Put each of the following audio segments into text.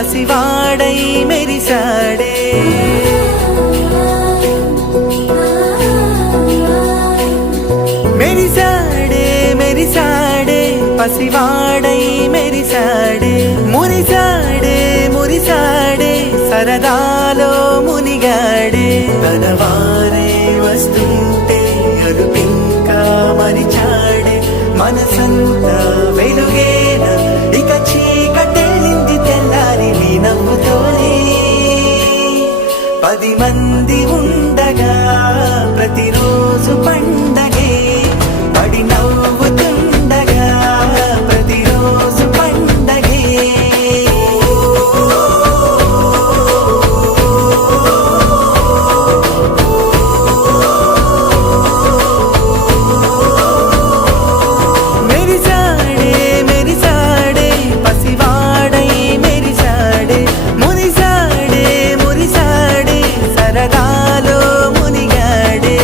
పసివాడై మెరిసాడే. మెరిసాడే మెరిసాడే పసివాడై మెరిసాడే. మురిసాడే మురిసాడే సరదాలో మునిగాడే. తనవారే వస్తుంటే అరుపింకా మరిచాడే. మనసంతా వెలుగేన ఇక చీకటెళ్ళింది తెల్లారి నీ నవ్వుతోనే. 10 మంది ఉండగా ప్రతిరోజు పండగే. పడి నవ్వుతుండగా ప్రతిరోజు పండగే. మెరిసాడే మెరిసాడే పసివాడై మెరిసాడే. మురిసాడే మురిసాడే సరదాలో మునిగాడే.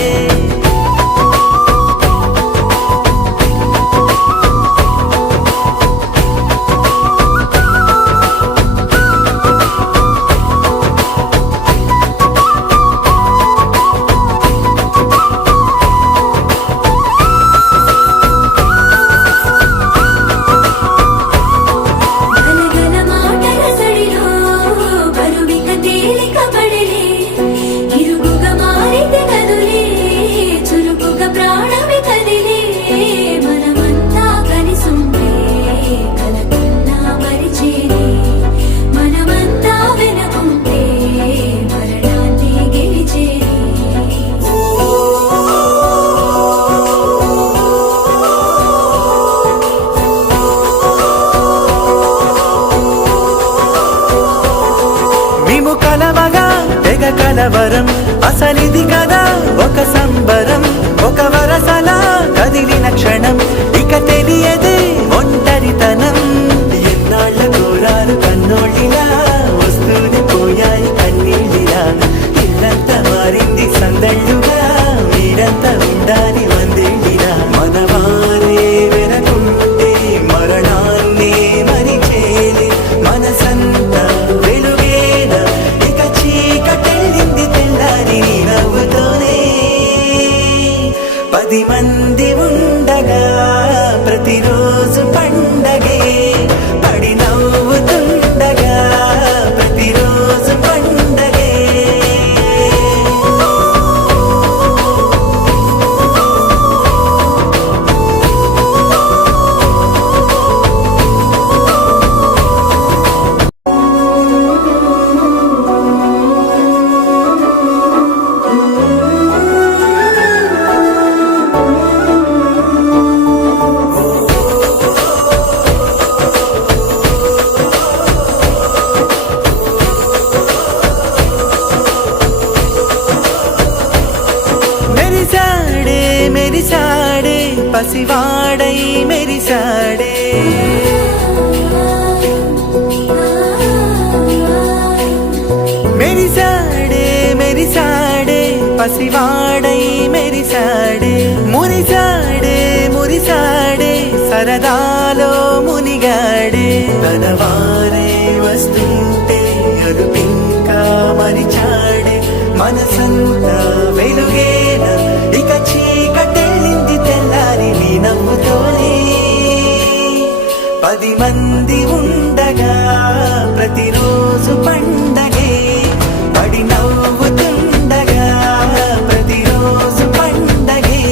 గలగల మాటల సడిలో బరువిక తేలిక పడిలే. ఇరుగుగా మారితే కదులే చురుకుగా ప్రాణమి కదిలే. మనమంతా కలిసుంటే కలకన్నా మరిచేనే. మనమంతా వెనకుంటే మరణాన్ని గెలిచేనే. మేము కలవగా తెగ కలవరం. అసలిది కదా ఒక సంబరం. ఒక వరసలా కదిలిన క్షణం ఇక తెలియదే ఒంటరితనం. ఎన్నాళ్ళ కోరారు కన్నోళ్ళిలా వస్తూనే పోయాయి కన్నీళ్ళిలా. ఇల్లంతా మారింది సందళ్ళుగా మీరంతా ఉండాలి వందేళ్ళిలా. మనవారే వెనకుంటే మరణాన్నే మరిచేలే. మనసంతా వెలుగేన ఇక చీకటెళ్ళింది తెల్లారి నీ నవ్వుతోనే. 10 మంది ఉండగా ప్రతిరోజు పండగే. పడి నవ్వుతుండగా ప్రతిరోజు పండగే. మెరిసాడే మెరిసాడే పసివాడై మెరిసాడే. మెరిసాడే మెరిసాడే పసివాడై మెరిసాడే. మురిసాడే మురిసాడే సరదాలో మునిగాడే. తనవారే వస్తుంటే అరుపింకా మరిచాడే. మనసంతా వెలుగేన ఇక చీకటెళ్ళింది తెల్లారి నీ నవ్వుతోనే. 10 మంది ఉండగా ప్రతిరోజు పండగే. పడి నవ్వుతుండగా ప్రతిరోజు పండగే.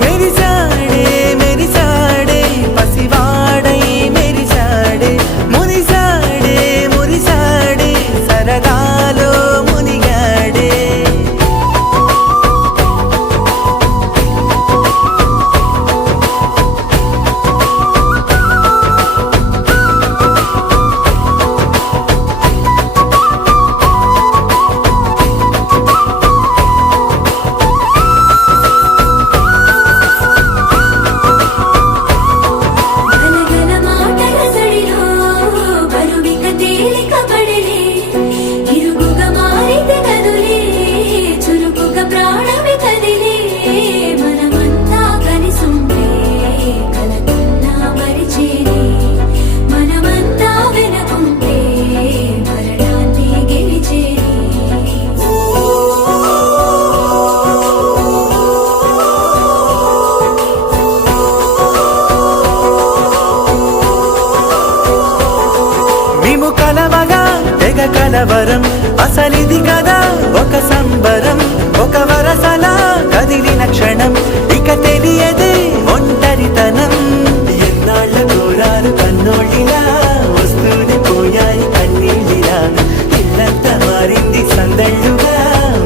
మెరిసాడే మెరిసాడే పసివాడై మెరిసాడే. మురిసాడే మురిసాడే సరదాలో మునిగాడే. తెగ కలవరం అసలిది కదా ఒక సంబరం ఒక వరసలా కదిలిన క్షణం ఇక తెలియదే ఒంటరితనం ఎన్నాళ్ళ కోరాలు కన్నోళ్ళిలా వస్తూనే పోయాయి కన్నీళ్ళిలా ఇల్లంతా మారింది సందళ్ళుగా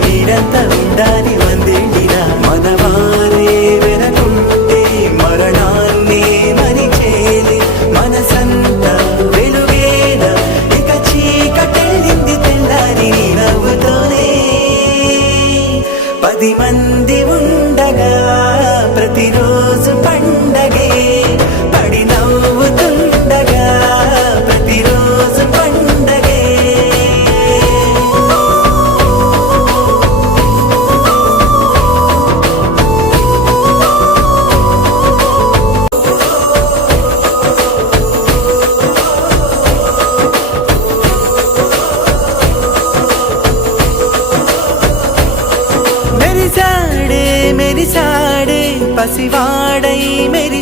మీరంతా ఉండాలి వందేళ్ళిలా మనవారే వెనకుంటే మరణాన్నే మరిచేలే మనసంతా వెలుగేల ఇక చీకటెళ్ళింది తెల్లారి నీ నవ్వుతోనే 10 మంది ఉండగా ప్రతిరోజు పండగే పడి నవ్వుతుండగా ప్రతిరోజు పండగే మెరిసాడే మెరిసాడే పసివాడై మెరి